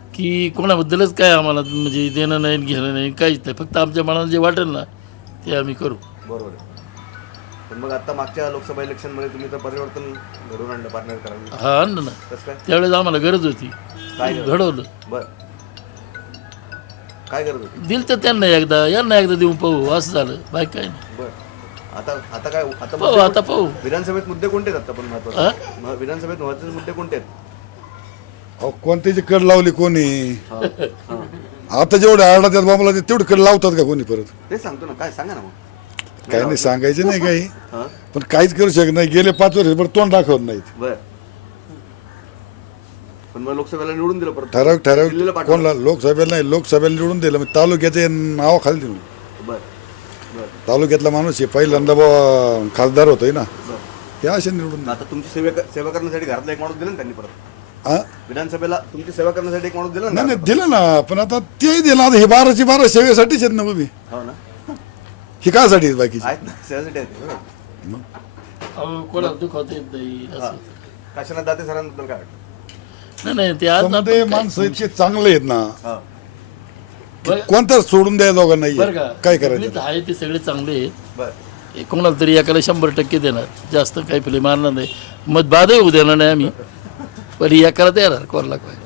की कोणाबद्दलच काय आम्हाला म्हणजे देणं नाही घेणं नाही काहीच नाही, फक्त आमच्या मनाला जे वाटेल ना ते आम्ही करू. बरोबर आहे. पण मग आता मागच्या लोकसभा इलेक्शनमध्ये तुम्ही तर परिवर्तन घडवून आणलं पार्टनर करायला, हा आणलं ना, कसं काय? त्यावेळेस आम्हाला गरज होती, काय गरज? घडवलं. बरं, काय गरज होती? दिलं तर त्यांना एकदा, यांना एकदा देऊन पाहू, असं झालं, बाकी काही नाही. बरं, आता आता काय आता पाहू मुद्दे आता पाहू. विधानसभेत मुद्दे कोणते आहेत आता पण महत्त्वाचे? विधानसभेत महत्त्वाचे मुद्दे कोणते आहेत? अहो कोणत्याची कड लावली कोणी? हां, हां. आता जेवढे आरडा त्यात बाबूला तेवढी कड लावतात का कोणी परत? तेच सांगतो ना, काय सांगा ना मग. काही नाही सांगायचं नाही काही, हां, पण काहीच करू शकत नाही. गेले 5 वर्ष पण तोंड दाखवत नाहीत. बरं. पण मग लोकसभेला निवडून दिलं परत. ठराविक दिल्लीला ठराविक पाठवलं. कोणला लोकसभेला नाही, लोकसभेला निवडून दिलं मग तालुक्याचे नावाखाली दिलं. बरं, बरं, तालुक्यातला माणूस आहे, पहिल्यांदा बुवा खासदार होतोय ना, बरं. ते असे निवडून दिले. आता तुमची सेवा करण्यासाठी घरातला एक माणूस दिला ना त्यांनी परत. हा? विधानसभेला तुमची सेवा करण्यासाठी एक माणूस दिला ना नाही नाही घरातला? दिलं ना, पण आता तेही दिलं. आता हे 12 सेवेसाठीच आहेत ना उभी. हो ना, हे कासाठी आहेत बाकीचे? आहेत ना, सेवेसाठी आहेत. बरोबर. मग अहो, कोणाला दुखावता येत नाही हां. असं. काशीनाथ दाते सरांबद्दल काय वाटतं? नाही ते आज त्यामध्ये आपण माणसं इतके चांगले आहेत ना, हां, बरं कोणता सोडून द्यायला दोघं नाही. बरं का, काय करायचं? जे आहे ते सगळे चांगले आहेत. बरं. कोणाला तरी एकाला 100% देणार, जास्त काही पहिले मारणार नाही, मत बाधही होऊ देणार नाही आम्ही, पण एकाला देणार कोणाला काय.